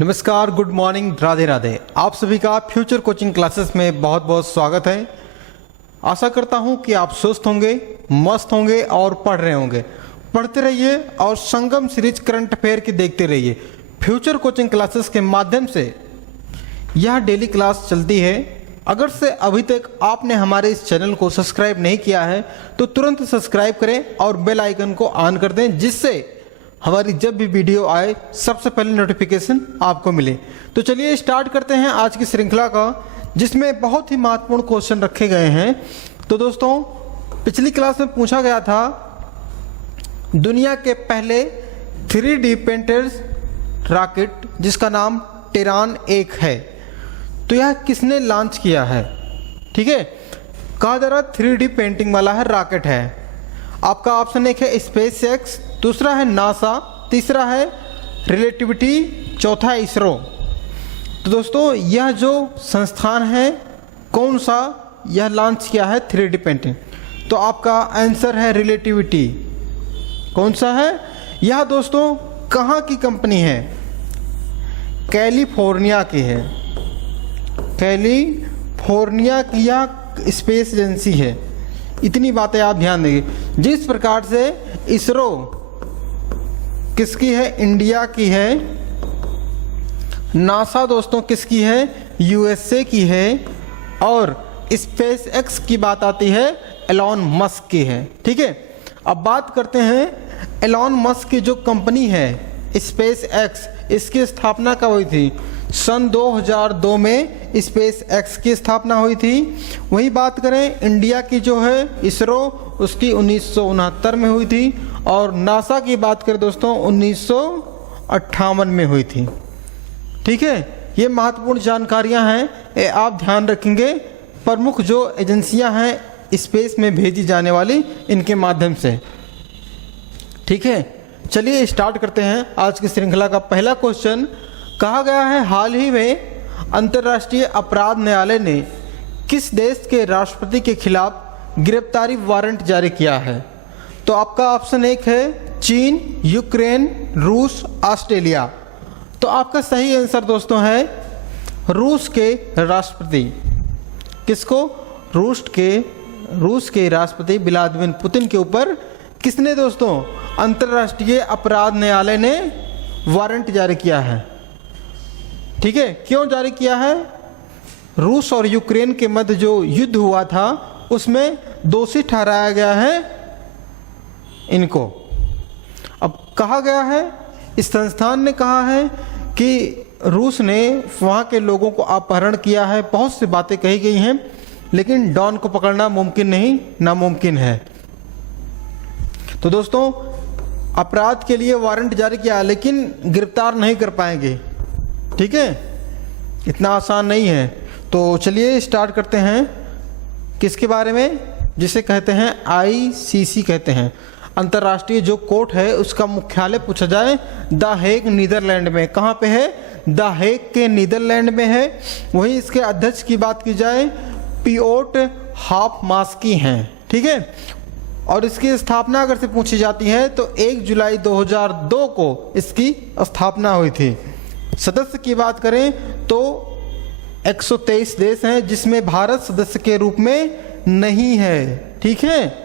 नमस्कार, good morning, Radhe Radhe. आप सभी का फ्यूचर कोचिंग क्लासेस में बहुत बहुत स्वागत है। आशा करता हूं कि आप स्वस्थ होंगे, मस्त होंगे और पढ़ रहे होंगे। पढ़ते रहिए और संगम सीरीज करंट अफेयर की देखते रहिए। फ्यूचर कोचिंग क्लासेस के माध्यम से यह डेली क्लास चलती है। अगर से अभी तक आपने हमारे इस चैनल को सब्सक्राइब नहीं किया है तो तुरंत सब्सक्राइब करें और बेल आइकन को ऑन कर दें, जिससे हमारी जब भी वीडियो आए सबसे पहले नोटिफिकेशन आपको मिले। तो चलिए स्टार्ट करते हैं आज की श्रृंखला का, जिसमें बहुत ही महत्वपूर्ण क्वेश्चन रखे गए हैं। तो दोस्तों, पिछली क्लास में पूछा गया था दुनिया के पहले 3D पेंटेड रॉकेट जिसका नाम टेरान 1 है, तो यह किसने लॉन्च किया है? ठीक है, कहा जा रहा 3D पेंटिंग वाला है रॉकेट है। आपका ऑप्शन एक है स्पेस एक्स, दूसरा है नासा, तीसरा है रिलेटिविटी, चौथा है इसरो। तो दोस्तों, यह जो संस्थान है कौन सा यह लॉन्च किया है 3D पेंटिंग? तो आपका आंसर है रिलेटिविटी। कौन सा है यह? दोस्तों, कहाँ की कंपनी है? कैलिफोर्निया की है। कैलिफोर्निया की यह स्पेस एजेंसी है। इतनी बातें आप ध्यान देंगे। जिस प्रकार से इसरो किसकी है? इंडिया की है। नासा दोस्तों किसकी है? यूएसए की है। और स्पेस एक्स की बात आती है एलॉन मस्क की है। ठीक है, अब बात करते हैं एलॉन मस्क की जो कंपनी है स्पेस एक्स, इसकी स्थापना कब हुई थी? सन 2002 में स्पेस एक्स की स्थापना हुई थी। वही बात करें इंडिया की जो है इसरो, उसकी 1969 में हुई थी। और नासा की बात करें दोस्तों 1958 में हुई थी। ठीक है, ये महत्वपूर्ण जानकारियां हैं, ये आप ध्यान रखेंगे। प्रमुख जो एजेंसियां हैं स्पेस में भेजी जाने वाली, इनके माध्यम से। ठीक है, चलिए स्टार्ट करते हैं आज की श्रृंखला का पहला क्वेश्चन। कहा गया है हाल ही में अंतर्राष्ट्रीय अपराध न्यायालय ने किस देश के राष्ट्रपति के खिलाफ गिरफ्तारी वारंट जारी किया है? तो आपका ऑप्शन एक है चीन, यूक्रेन, रूस, ऑस्ट्रेलिया। तो आपका सही आंसर दोस्तों है रूस के राष्ट्रपति। किसको? रूस के राष्ट्रपति व्लादिमीर पुतिन के ऊपर किसने दोस्तों? अंतर्राष्ट्रीय अपराध न्यायालय ने वारंट जारी किया है। ठीक है, क्यों जारी किया है? रूस और यूक्रेन के मध्य जो युद्ध हुआ था उसमें दोषी ठहराया गया है इनको। अब कहा गया है, इस संस्थान ने कहा है कि रूस ने वहाँ के लोगों को अपहरण किया है। बहुत सी बातें कही गई हैं, लेकिन डॉन को पकड़ना मुमकिन नहीं, नामुमकिन है। तो दोस्तों, अपराध के लिए वारंट जारी किया, लेकिन गिरफ्तार नहीं कर पाएंगे। ठीक है, इतना आसान नहीं है। तो चलिए स्टार्ट करते हैं किसके बारे में? जिसे कहते हैं आईसीसी कहते हैं। अंतर्राष्ट्रीय जो कोर्ट है उसका मुख्यालय पूछा जाए द हेग नीदरलैंड में। कहाँ पे है? द हेग के नीदरलैंड में है। वहीं इसके अध्यक्ष की बात की जाए पियोट हाफमास्की हैं। ठीक है, और इसकी स्थापना अगर से पूछी जाती है तो 1 जुलाई 2002 को इसकी स्थापना हुई थी। सदस्य की बात करें तो 123 देश हैं, जिसमें भारत सदस्य के रूप में नहीं है। ठीक है,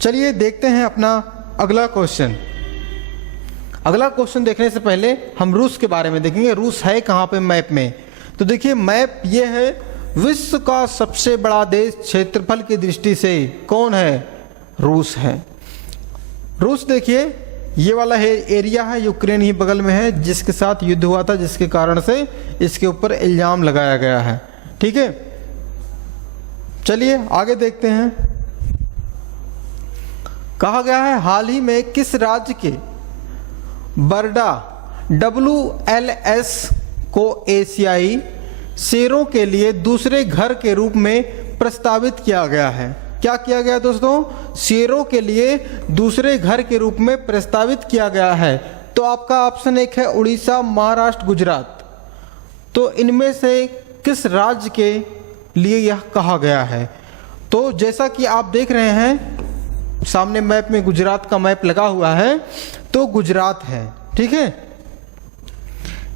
चलिए देखते हैं अपना अगला क्वेश्चन। अगला क्वेश्चन देखने से पहले हम रूस के बारे में देखेंगे। रूस है कहाँ पे मैप में? तो देखिए, मैप ये है विश्व का सबसे बड़ा देश क्षेत्रफल की दृष्टि से। कौन है? रूस है। रूस देखिए, ये वाला है एरिया है, यूक्रेन ही बगल में है, जिसके साथ युद्ध हुआ था, जिसके कारण से इसके ऊपर इल्जाम लगाया गया है। ठीक है, चलिए आगे देखते हैं। कहा गया है हाल ही में किस राज्य के बर्डा WLS को एशियाई शेरों के लिए दूसरे घर के रूप में प्रस्तावित किया गया है? क्या किया गया दोस्तों? शेरों के लिए दूसरे घर के रूप में प्रस्तावित किया गया है। तो आपका ऑप्शन एक है उड़ीसा, महाराष्ट्र, गुजरात। तो इनमें से किस राज्य के लिए यह कहा गया है? तो जैसा कि आप देख रहे हैं सामने मैप में गुजरात का मैप लगा हुआ है, तो गुजरात है। ठीक है,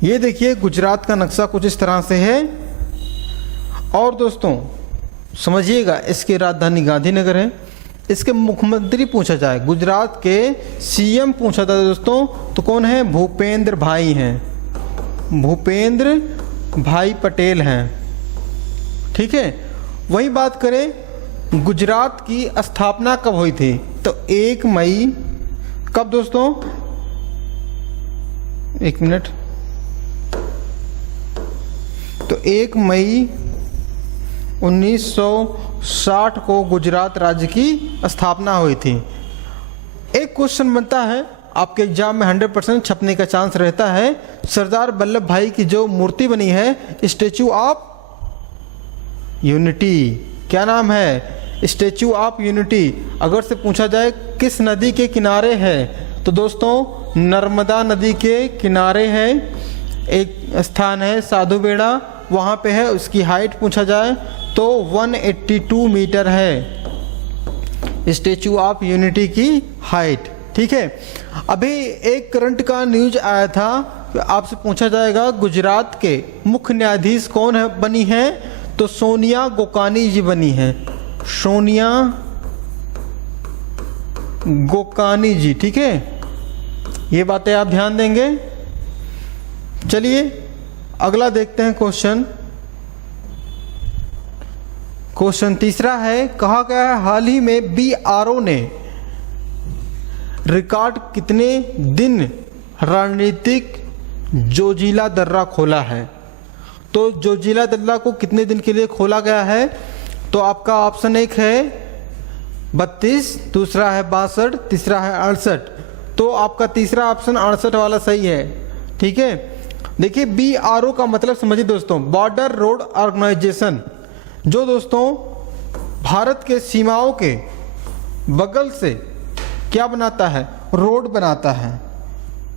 ये देखिए गुजरात का नक्शा कुछ इस तरह से है। और दोस्तों समझिएगा, इसकी राजधानी गांधीनगर है। इसके मुख्यमंत्री पूछा जाए, गुजरात के सीएम पूछा था दोस्तों, तो कौन है? भूपेंद्र भाई हैं, भूपेंद्र भाई पटेल हैं। ठीक है। वही बात करें गुजरात की स्थापना कब हुई थी, तो 1 मई, कब दोस्तों? 1 मिनट, तो 1 मई 1960 को गुजरात राज्य की स्थापना हुई थी। एक क्वेश्चन बनता है आपके एग्जाम में, 100% छपने का चांस रहता है। सरदार वल्लभ भाई की जो मूर्ति बनी है, स्टैचू ऑफ यूनिटी, क्या नाम है? Statue of unity. अगर से पूछा जाए किस नदी के किनारे है, तो दोस्तों नर्मदा नदी के किनारे है। एक स्थान है साधु बेड़ा, वहाँ पे है। उसकी हाइट पूछा जाए तो 182 मीटर है स्टैचू ऑफ यूनिटी की हाइट। ठीक है। अभी एक करंट का न्यूज आया था, आपसे पूछा जाएगा गुजरात के मुख्य न्यायाधीश कौन है बनी है, तो सोनिया गोकानी जी बनी है, सोनिया गोकानी जी। ठीक है, ये बातें आप ध्यान देंगे। चलिए अगला देखते हैं क्वेश्चन। क्वेश्चन तीसरा है, कहा गया है हाल ही में BRO ने रिकॉर्ड कितने दिन राजनीतिक जोजिला दर्रा खोला है। तो जोजिला दर्रा को कितने दिन के लिए खोला गया है, तो आपका ऑप्शन 1 है 32, दूसरा है 62, तीसरा है 68। तो आपका तीसरा ऑप्शन 68 वाला सही है। ठीक है। देखिए BRO का मतलब समझिए दोस्तों, बॉर्डर रोड ऑर्गेनाइजेशन, जो दोस्तों भारत के सीमाओं के बगल से क्या बनाता है? रोड बनाता है।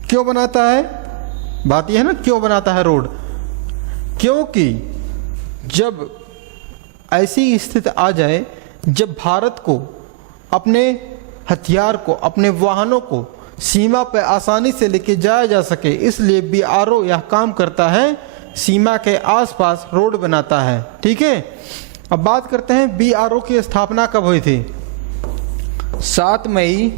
क्यों बनाता है? बात यह है ना, क्यों बनाता है रोड? क्योंकि जब ऐसी स्थिति आ जाए जब भारत को अपने हथियार को, अपने वाहनों को सीमा पर आसानी से लेके जाया जा सके, इसलिए BRO यह काम करता है, सीमा के आसपास रोड बनाता है। ठीक है। अब बात करते हैं BRO की स्थापना कब हुई थी। 7 मई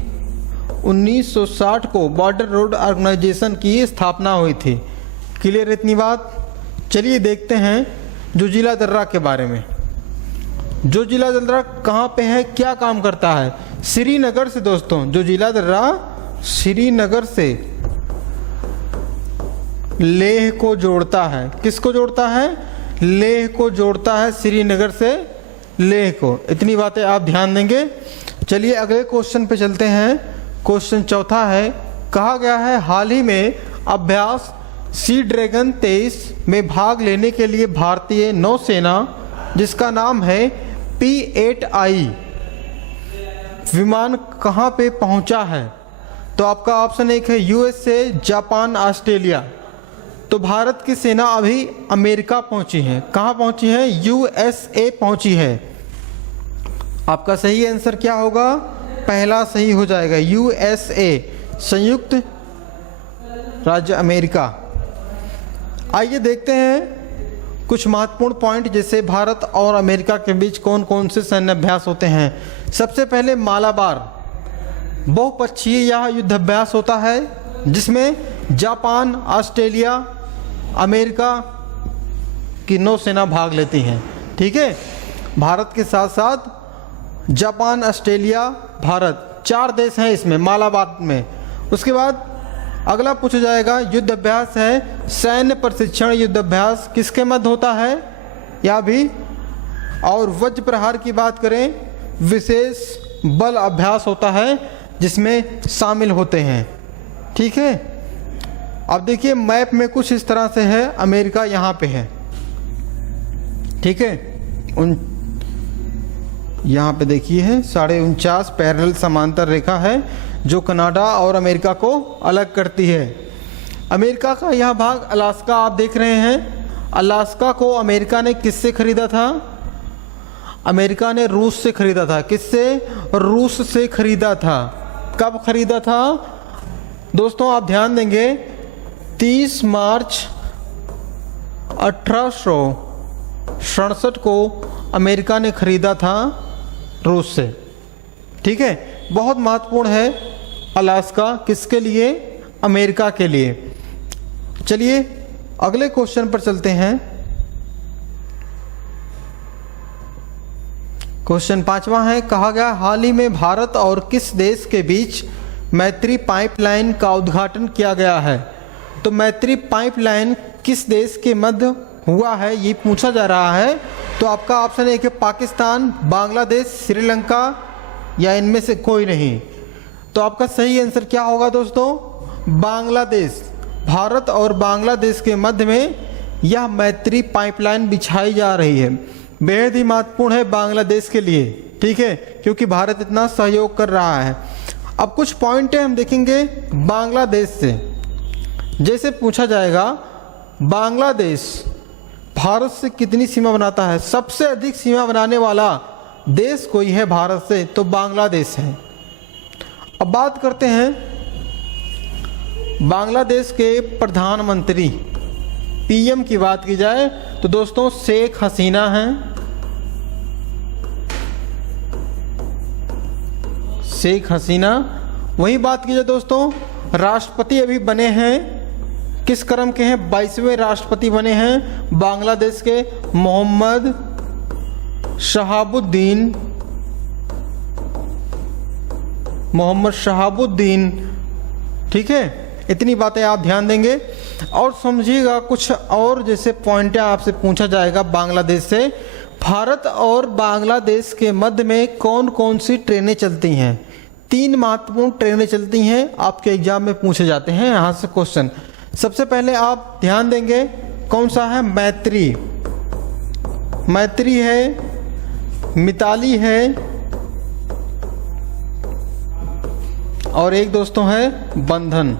1960 को बॉर्डर रोड ऑर्गेनाइजेशन की स्थापना हुई थी। क्लियर इतनी बात। चलिए देखते हैं जोजिला दर्रा के बारे में। जोजिला दर्रा कहाँ पे है, क्या काम करता है? श्रीनगर से दोस्तों, जोजिला दर्रा श्रीनगर से लेह को जोड़ता है। किसको जोड़ता है? लेह को जोड़ता है, श्रीनगर से लेह को। इतनी बातें आप ध्यान देंगे। चलिए अगले क्वेश्चन पे चलते हैं। क्वेश्चन चौथा है, कहा गया है हाल ही में अभ्यास सी ड्रैगन 23 में भाग लेने के लिए भारतीय नौसेना, जिसका नाम है P-8I, विमान कहाँ पे पहुँचा है। तो आपका ऑप्शन 1 है USA, जापान, ऑस्ट्रेलिया। तो भारत की सेना अभी अमेरिका पहुंची है। कहाँ पहुंची है? USA पहुंची है। आपका सही आंसर क्या होगा? पहला सही हो जाएगा, USA, संयुक्त राज्य अमेरिका। आइए देखते हैं कुछ महत्वपूर्ण पॉइंट, जैसे भारत और अमेरिका के बीच कौन कौन से सैन्य अभ्यास होते हैं। सबसे पहले मालाबार बहुपक्षीय यह युद्ध अभ्यास होता है, जिसमें जापान, ऑस्ट्रेलिया, अमेरिका की नौसेना भाग लेती हैं। ठीक है। भारत के साथ साथ जापान, ऑस्ट्रेलिया, भारत, 4 देश हैं इसमें मालाबार में। उसके बाद अगला पूछा जाएगा युद्ध अभ्यास है सैन्य प्रशिक्षण युद्ध अभ्यास, किसके मध्य होता है या भी। और वज्र प्रहार की बात करें, विशेष बल अभ्यास होता है जिसमें शामिल होते हैं। ठीक है। अब देखिए मैप में कुछ इस तरह से है, अमेरिका यहाँ पे है। ठीक है। यहाँ पे देखिए है 49.5 पैरेलल समांतर रेखा है जो कनाडा और अमेरिका को अलग करती है। अमेरिका का यह भाग अलास्का आप देख रहे हैं। अलास्का को अमेरिका ने किससे खरीदा था? अमेरिका ने रूस से खरीदा था। किससे? रूस से खरीदा था। कब खरीदा था दोस्तों? आप ध्यान देंगे 30 मार्च 1867 को अमेरिका ने खरीदा था रूस से। ठीक है, बहुत महत्वपूर्ण है अलास्का, किसके लिए? अमेरिका के लिए। चलिए अगले क्वेश्चन पर चलते हैं। क्वेश्चन 5वां है, कहा गया हाल ही में भारत और किस देश के बीच मैत्री पाइपलाइन का उद्घाटन किया गया है? तो मैत्री पाइपलाइन किस देश के मध्य हुआ है, ये पूछा जा रहा है। तो आपका ऑप्शन एक है पाकिस्तान, बांग्लादेश, श्रीलंका या इनमें से कोई नहीं। तो आपका सही आंसर क्या होगा दोस्तों? बांग्लादेश। भारत और बांग्लादेश के मध्य में यह मैत्री पाइपलाइन बिछाई जा रही है। बेहद ही महत्वपूर्ण है बांग्लादेश के लिए, ठीक है, क्योंकि भारत इतना सहयोग कर रहा है। अब कुछ पॉइंट हम देखेंगे बांग्लादेश से। जैसे पूछा जाएगा बांग्लादेश भारत से कितनी सीमा बनाता है? सबसे अधिक सीमा बनाने वाला देश कोई है भारत से, तो बांग्लादेश है। अब बात करते हैं बांग्लादेश के प्रधानमंत्री, पीएम की बात की जाए तो दोस्तों शेख हसीना हैं। शेख हसीना। वही बात की जाए दोस्तों, राष्ट्रपति अभी बने हैं, किस क्रम के हैं? 22वें राष्ट्रपति बने हैं बांग्लादेश के, मोहम्मद शहाबुद्दीन। ठीक है, इतनी बातें आप ध्यान देंगे और समझिएगा। कुछ और जैसे पॉइंट आपसे पूछा जाएगा बांग्लादेश से, भारत और बांग्लादेश के मध्य में कौन कौन सी ट्रेनें चलती हैं? 3 महत्वपूर्ण ट्रेनें चलती हैं, आपके एग्जाम में पूछे जाते हैं यहाँ से क्वेश्चन। सबसे पहले आप ध्यान देंगे कौन सा है? मैत्री है, मिताली है और एक दोस्तों है बंधन।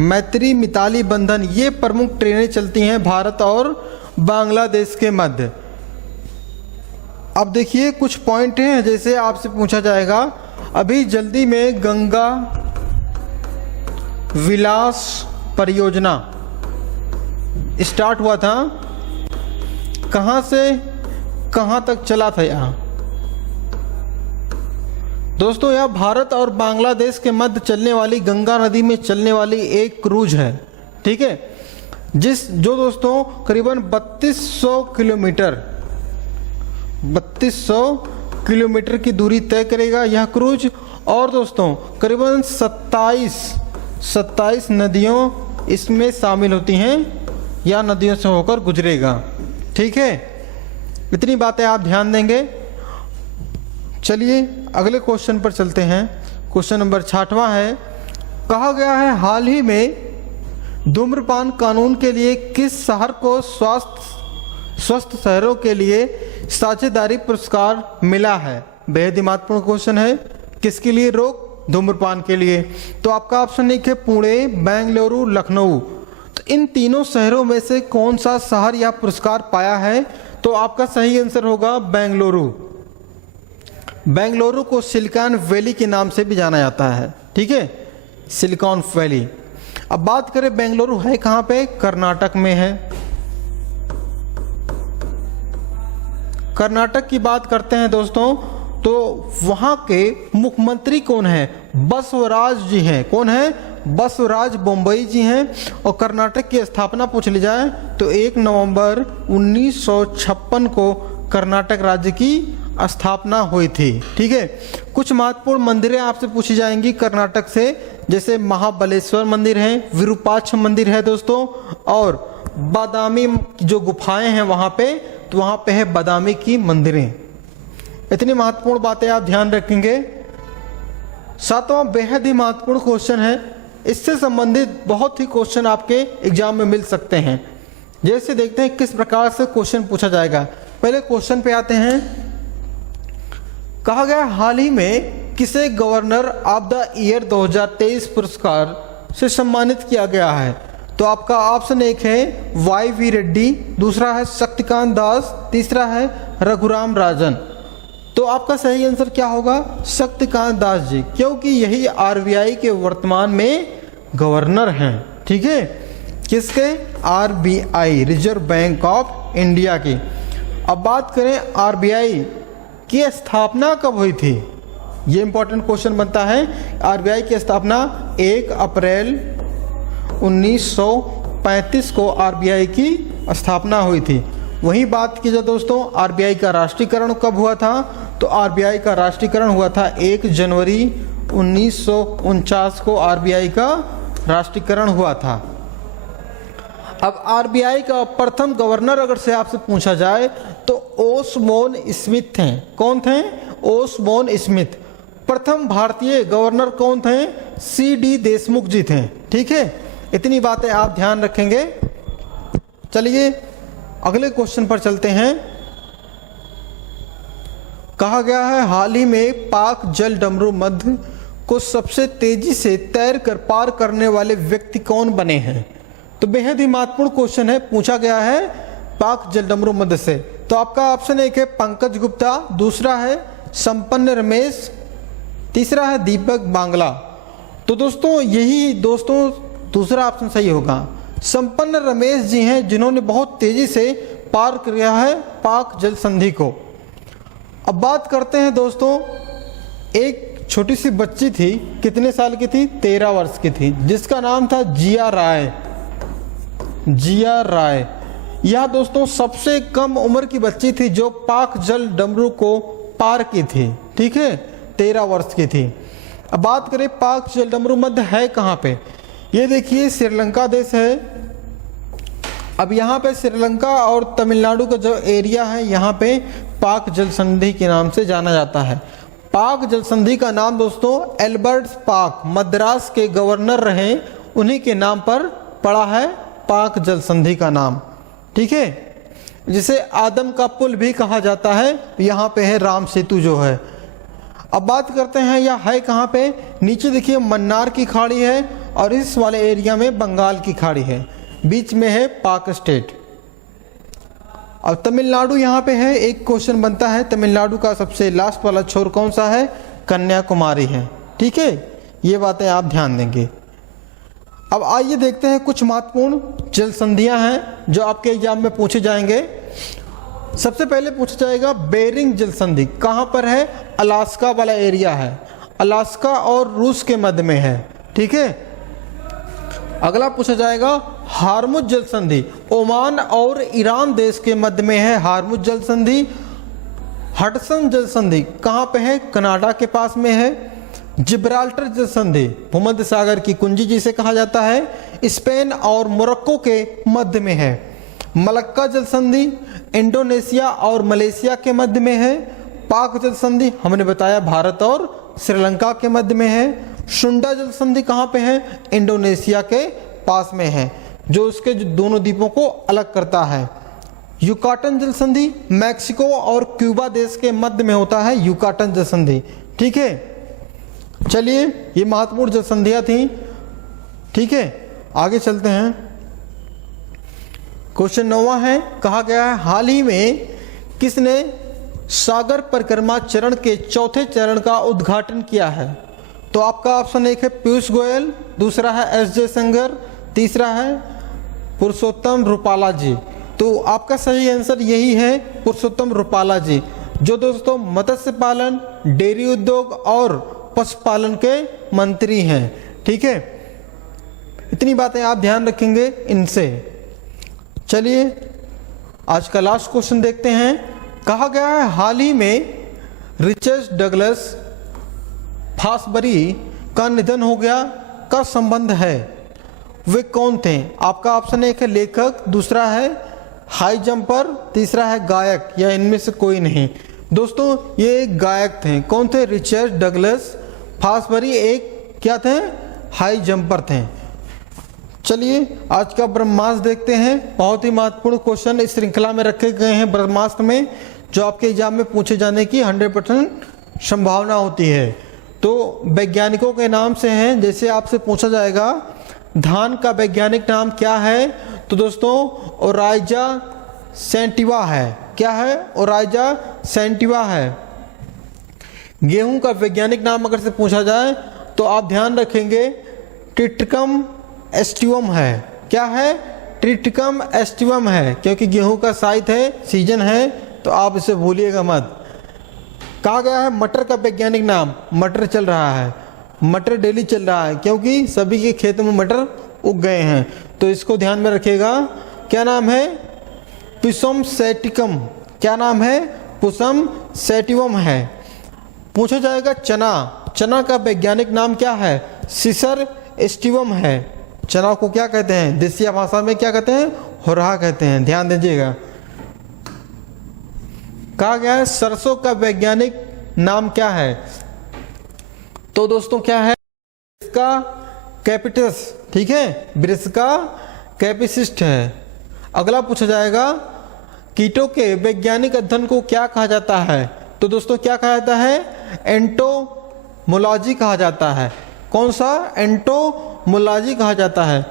मैत्री, मिताली, बंधन, ये प्रमुख ट्रेनें चलती हैं भारत और बांग्लादेश के मध्य। अब देखिए कुछ पॉइंट हैं, जैसे आपसे पूछा जाएगा अभी जल्दी में गंगा विलास परियोजना स्टार्ट हुआ था, कहां से कहां तक चला था? यहाँ दोस्तों यह भारत और बांग्लादेश के मध्य चलने वाली गंगा नदी में चलने वाली एक क्रूज है। ठीक है, जो दोस्तों करीबन 3200 किलोमीटर की दूरी तय करेगा यह क्रूज। और दोस्तों करीबन 27 नदियों इसमें शामिल होती हैं या नदियों से होकर गुजरेगा। ठीक है, इतनी बातें आप ध्यान देंगे। चलिए अगले क्वेश्चन पर चलते हैं। क्वेश्चन नंबर 6वां है, कहा गया है हाल ही में धूम्रपान कानून के लिए किस शहर को स्वस्थ शहरों के लिए साझेदारी पुरस्कार मिला है? बेहद ही महत्वपूर्ण क्वेश्चन है। किसके लिए रोक? धूम्रपान के लिए। तो आपका ऑप्शन एक है पुणे, बेंगलुरु, लखनऊ। तो इन तीनों शहरों में से कौन सा शहर यह पुरस्कार पाया है? तो आपका सही आंसर होगा बेंगलुरु। बेंगलुरु को सिलिकॉन वैली के नाम से भी जाना जाता है। ठीक है, सिलिकॉन वैली। अब बात करें बेंगलुरु है कहां पे? कर्नाटक में है। कर्नाटक की बात करते हैं दोस्तों, तो वहां के मुख्यमंत्री कौन है? बसवराज जी हैं। कौन है? बसवराज बोम्मई जी हैं। और कर्नाटक की स्थापना पूछ ली जाए तो 1 नवंबर 1956 को कर्नाटक राज्य की स्थापना हुई थी। ठीक है, कुछ महत्वपूर्ण मंदिरें आपसे पूछी जाएंगी कर्नाटक से, जैसे महाबलेश्वर मंदिर है, विरूपाक्ष मंदिर है दोस्तों, और बादामी जो गुफाएं हैं वहां पे, तो वहां पे है बादामी की मंदिरें। इतनी महत्वपूर्ण बातें आप ध्यान रखेंगे। 7वां बेहद ही महत्वपूर्ण क्वेश्चन है, इससे संबंधित बहुत ही क्वेश्चन आपके एग्जाम में मिल सकते हैं। जैसे देखते हैं किस प्रकार से क्वेश्चन पूछा जाएगा। पहले क्वेश्चन पे आते हैं। कहा गया हाल ही में किसे गवर्नर ऑफ द ईयर 2023 पुरस्कार से सम्मानित किया गया है? तो आपका ऑप्शन एक है YV रेड्डी, दूसरा है शक्तिकांत दास, तीसरा है रघुराम राजन। तो आपका सही आंसर क्या होगा? शक्तिकांत दास जी, क्योंकि यही RBI के वर्तमान में गवर्नर हैं। ठीक है, किसके? RBI, reserve bank of India की। अब बात करें आरबीआई की स्थापना कब हुई थी, ये इंपॉर्टेंट क्वेश्चन बनता है। आरबीआई की स्थापना 1 अप्रैल 1935 को आरबीआई की स्थापना हुई थी। वहीं बात की जाए दोस्तों आरबीआई का राष्ट्रीयकरण कब हुआ था, तो आरबीआई का राष्ट्रीयकरण हुआ था 1 जनवरी 1949 को आरबीआई का राष्ट्रीयकरण हुआ था। अब आरबीआई का प्रथम गवर्नर अगर से आपसे पूछा जाए तो ओसबोर्न स्मिथ थे। कौन थे? Osborne Smith. प्रथम भारतीय गवर्नर कौन थे? सीडी देशमुख जी थे। ठीक है, इतनी बातें आप ध्यान रखेंगे। चलिए अगले क्वेश्चन पर चलते हैं। कहा गया है हाल ही में पाक जल डमरू मध्य को सबसे तेजी से तैर कर पार करने वाले व्यक्ति कौन बने हैं? तो बेहद ही महत्वपूर्ण क्वेश्चन है, पूछा गया है पाक जल डमरू मध्य से। तो आपका ऑप्शन एक है पंकज गुप्ता, दूसरा है संपन्न रमेश, तीसरा है दीपक बांग्ला। तो दोस्तों यही दूसरा ऑप्शन सही होगा। संपन्न रमेश जी हैं जिन्होंने बहुत तेजी से पार किया है पाक जल संधि को। अब बात करते हैं दोस्तों, एक छोटी सी बच्ची थी, कितने साल की थी? 13 वर्ष की थी, जिसका नाम था जिया राय। जिया राय यह दोस्तों सबसे कम उम्र की बच्ची थी जो पाक जल डमरू को पार की थी। ठीक है, 13 वर्ष की थी। अब बात करें पाक जल डमरू मध्य है कहाँ पे? ये देखिए श्रीलंका देश है। अब यहाँ पे श्रीलंका और तमिलनाडु का जो एरिया है यहाँ पे पाक जल संधि के नाम से जाना जाता है। पाक जल संधि का नाम दोस्तों एल्बर्ट पाक मद्रास के गवर्नर रहे, उन्हीं के नाम पर पड़ा है पाक जल संधि का नाम। ठीक है, जिसे आदम का पुल भी कहा जाता है। यहाँ पे है राम सेतु जो है। अब बात करते हैं यह है कहाँ पे? नीचे देखिए मन्नार की खाड़ी है और इस वाले एरिया में बंगाल की खाड़ी है, बीच में है पाक स्टेट। अब तमिलनाडु यहाँ पे है। एक क्वेश्चन बनता है तमिलनाडु का सबसे लास्ट वाला छोर कौन सा है? कन्याकुमारी है। ठीक है, ये बातें आप ध्यान देंगे। अब आइए देखते हैं कुछ महत्वपूर्ण जल संधियां हैं जो आपके एग्जाम में पूछे जाएंगे। सबसे पहले पूछा जाएगा बेरिंग जल संधि कहाँ पर है? अलास्का वाला एरिया है, अलास्का और रूस के मध्य में है। ठीक है, अगला पूछा जाएगा हार्मुज जल संधि, ओमान और ईरान देश के मध्य में है हार्मुज जल संधि। हडसन जल संधि कहाँ पे है? कनाडा के पास में है। जिब्राल्टर जल संधि भूमध्य सागर की कुंजी जिसे कहा जाता है, स्पेन और मोरक्को के मध्य में है। मलक्का जल संधि इंडोनेशिया और मलेशिया के मध्य में है। पाक जल संधि हमने बताया भारत और श्रीलंका के मध्य में है। शुंडा जल संधि कहाँ पे है? इंडोनेशिया के पास में है, जो उसके दोनों द्वीपों को अलग करता है। युकाटन जल संधि मैक्सिको और क्यूबा देश के मध्य में होता है, युकाटन जल संधि। ठीक है, चलिए ये महत्वपूर्ण जल संधियां थी। ठीक है, आगे चलते हैं। क्वेश्चन 9वां है, कहा गया है हाल ही में किसने सागर परिक्रमा चरण के चौथे चरण का उद्घाटन किया है? तो आपका ऑप्शन एक है पीयूष गोयल, दूसरा है एस जयशंकर, तीसरा है पुरुषोत्तम रूपाला जी। तो आपका सही आंसर यही है पुरुषोत्तम रूपाला जी, जो दोस्तों मत्स्य पालन, डेयरी उद्योग और पशुपालन के मंत्री हैं। ठीक है, इतनी बातें आप ध्यान रखेंगे इनसे। चलिए आज का लास्ट क्वेश्चन देखते हैं। कहा गया है हाल ही में रिचर्ड डगलस फासबरी का निधन हो गया, का संबंध है? वे कौन थे? आपका ऑप्शन एक है लेखक, दूसरा है हाई जंपर, तीसरा है गायक, या इनमें से कोई नहीं। दोस्तों ये एक गायक थे। कौन थे? रिचर्ड डगलस फासबरी एक क्या थे? हाई जंपर थे। चलिए आज का ब्रह्मास्त्र देखते हैं। बहुत ही महत्वपूर्ण क्वेश्चन इस श्रृंखला में रखे गए हैं ब्रह्मास्त्र में, जो आपके एग्जाम में पूछे जाने की 100% संभावना होती है। तो वैज्ञानिकों के नाम से हैं, जैसे आपसे पूछा जाएगा धान का वैज्ञानिक नाम क्या है? तो दोस्तों ओराइजा सैंटिवा है। क्या है? ओराइजा सैंटिवा है। गेहूं का वैज्ञानिक नाम अगर से पूछा जाए तो आप ध्यान रखेंगे टिट्रिकम एस्टिवम है। क्या है? ट्रिटिकम एस्टिवम है, क्योंकि गेहूं का साइत है, सीजन है, तो आप इसे भूलिएगा मत। कहा गया है मटर का वैज्ञानिक नाम, मटर चल रहा है, मटर डेली चल रहा है, क्योंकि सभी के खेत में मटर उग गए हैं, तो इसको ध्यान में रखिएगा। क्या नाम है? पुसम सैटिकम। क्या नाम है? पुसम सैटिवम है। पूछा जाएगा चना, चना का वैज्ञानिक नाम क्या है? सिसर एस्टिवम है। चना को क्या कहते हैं? देसी भाषा में क्या कहते हैं? होरहा कहते हैं, ध्यान दीजिएगा। कहा गया है सरसों का वैज्ञानिक नाम क्या है? तो दोस्तों क्या है? ब्रिस्का कैपिटस, ठीक है, ब्रिस्का कैपिसिस्ट है। अगला पूछा जाएगा कीटों के वैज्ञानिक अध्ययन को क्या कहा जाता है? तो दोस्तों क्या कहा जाता है? एंटोमोलॉजी कहा जाता है। कौन सा? एंटोमोलॉजी कहा जाता है।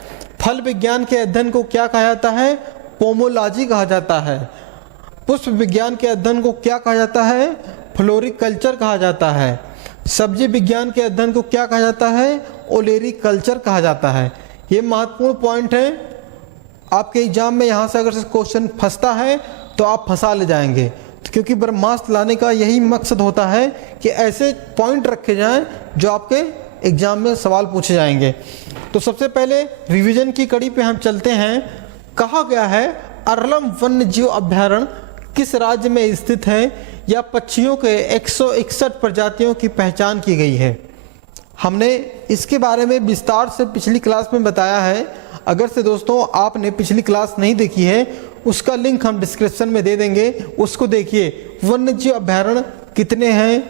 फल विज्ञान के अध्ययन को क्या कहा जाता है? पोमोलॉजी कहा जाता है। पुष्प विज्ञान के अध्ययन को क्या कहा जाता है? फ्लोरिकल्चर कहा जाता है। सब्जी विज्ञान के अध्ययन को क्या कहा जाता है? ओलेरिकल्चर कहा जाता है। ये महत्वपूर्ण पॉइंट है, आपके एग्जाम में यहाँ से अगर क्वेश्चन फंसता है तो आप फंसा ले जाएंगे, क्योंकि ब्रह्मास्त्र लाने का यही मकसद होता है कि ऐसे पॉइंट रखे जाएं जो आपके एग्जाम में सवाल पूछे जाएंगे। तो सबसे पहले रिवीजन की कड़ी पे हम चलते हैं। कहा गया है अरलम वन्य जीव अभ्यारण्य किस राज्य में स्थित है या पक्षियों के 161 प्रजातियों की पहचान की गई है? हमने इसके बारे में विस्तार से पिछली क्लास में बताया है। अगर से दोस्तों आपने पिछली क्लास नहीं देखी है, उसका लिंक हम डिस्क्रिप्शन में दे देंगे, उसको देखिए। वन्य जीव अभ्यारण्य कितने हैं,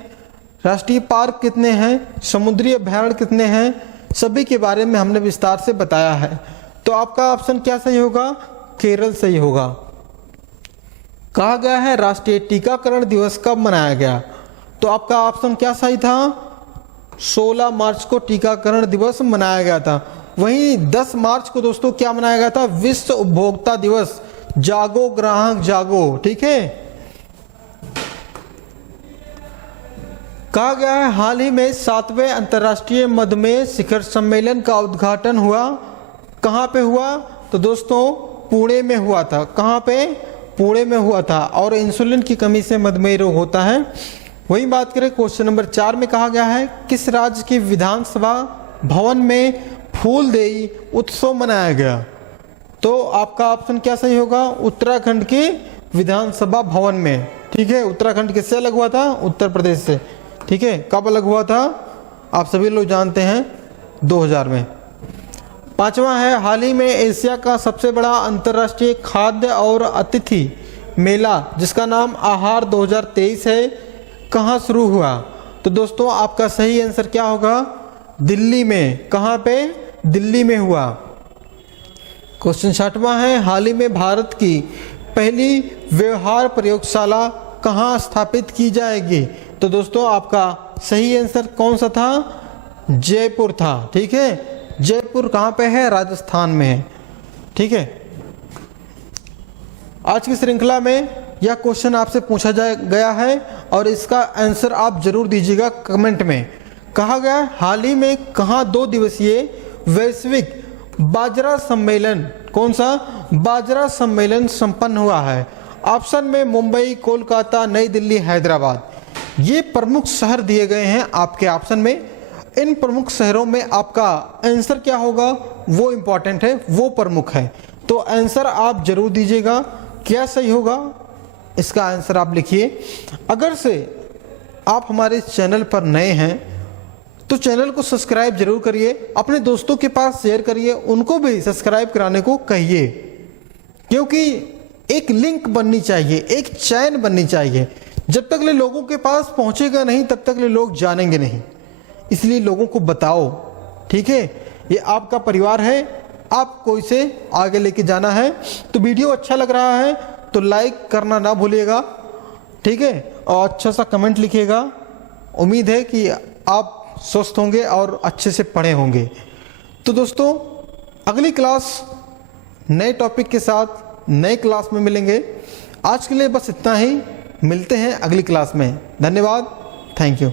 राष्ट्रीय पार्क कितने हैं, समुद्री अभ्यारण्य कितने हैं, सभी के बारे में हमने विस्तार से बताया है। तो आपका ऑप्शन क्या सही होगा? केरल सही होगा। कहा गया है राष्ट्रीय टीकाकरण दिवस कब मनाया गया? तो आपका ऑप्शन क्या सही था? 16 मार्च को टीकाकरण दिवस मनाया गया था। वहीं 10 मार्च को दोस्तों क्या मनाया गया था? विश्व उपभोक्ता दिवस। जागो ग्राहक जागो, ठीक है। कहा गया है हाल ही में 7वें अंतर्राष्ट्रीय मधुमेह शिखर सम्मेलन का उद्घाटन हुआ। कहाँ पे हुआ? तो दोस्तों पुणे में हुआ था। कहाँ पे? पुणे में हुआ था। और इंसुलिन की कमी से मधुमेह रोग होता है। वही बात करें क्वेश्चन नंबर 4 में, कहा गया है किस राज्य की विधानसभा भवन में फूलदेई उत्सव मनाया गया? तो आपका ऑप्शन क्या सही होगा? उत्तराखंड के विधानसभा भवन में, ठीक है। उत्तराखंड किससे अलग हुआ था? उत्तर प्रदेश से, ठीक है। कब अलग हुआ था? आप सभी लोग जानते हैं, 2000 में। 5वां है हाल ही में एशिया का सबसे बड़ा अंतर्राष्ट्रीय खाद्य और अतिथि मेला जिसका नाम आहार 2023 है, कहाँ शुरू हुआ? तो दोस्तों आपका सही आंसर क्या होगा? दिल्ली में। कहाँ पे? दिल्ली में हुआ। क्वेश्चन 6वां है हाल ही में भारत की पहली व्यवहार प्रयोगशाला कहाँ स्थापित की जाएगी? तो दोस्तों आपका सही आंसर कौन सा था? जयपुर था, ठीक है। जयपुर कहाँ पे है? राजस्थान में है, ठीक है। आज की श्रृंखला में यह क्वेश्चन आपसे पूछा गया है और इसका आंसर आप जरूर दीजिएगा कमेंट में। कहा गया हाल ही में कहाँ 2 दिवसीय वैश्विक बाजरा सम्मेलन, कौन सा? बाजरा सम्मेलन संपन्न हुआ है? ऑप्शन में मुंबई, कोलकाता, नई दिल्ली, हैदराबाद। ये प्रमुख शहर दिए गए हैं आपके ऑप्शन में। इन प्रमुख शहरों में आपका आंसर क्या होगा वो इंपॉर्टेंट है, वो प्रमुख है। तो आंसर आप जरूर दीजिएगा। क्या सही होगा इसका आंसर आप लिखिए। अगर से आप हमारे चैनल पर नए हैं तो चैनल को सब्सक्राइब जरूर करिए, अपने दोस्तों के पास शेयर करिए, उनको भी सब्सक्राइब कराने को कहिए, क्योंकि एक लिंक बननी चाहिए, एक चैन बननी चाहिए। जब तक ले लोगों के पास पहुंचेगा नहीं तब तक ले लोग जानेंगे नहीं, इसलिए लोगों को बताओ, ठीक है। ये आपका परिवार है, आपको इसे आगे लेके जाना है। तो वीडियो अच्छा लग रहा है तो लाइक करना ना भूलिएगा, ठीक है, और अच्छा सा कमेंट लिखिएगा। उम्मीद है कि आप स्वस्थ होंगे और अच्छे से पढ़े होंगे। तो दोस्तों अगली क्लास नए टॉपिक के साथ नए क्लास में मिलेंगे। आज के लिए बस इतना ही, मिलते हैं अगली क्लास में। धन्यवाद, थैंक यू।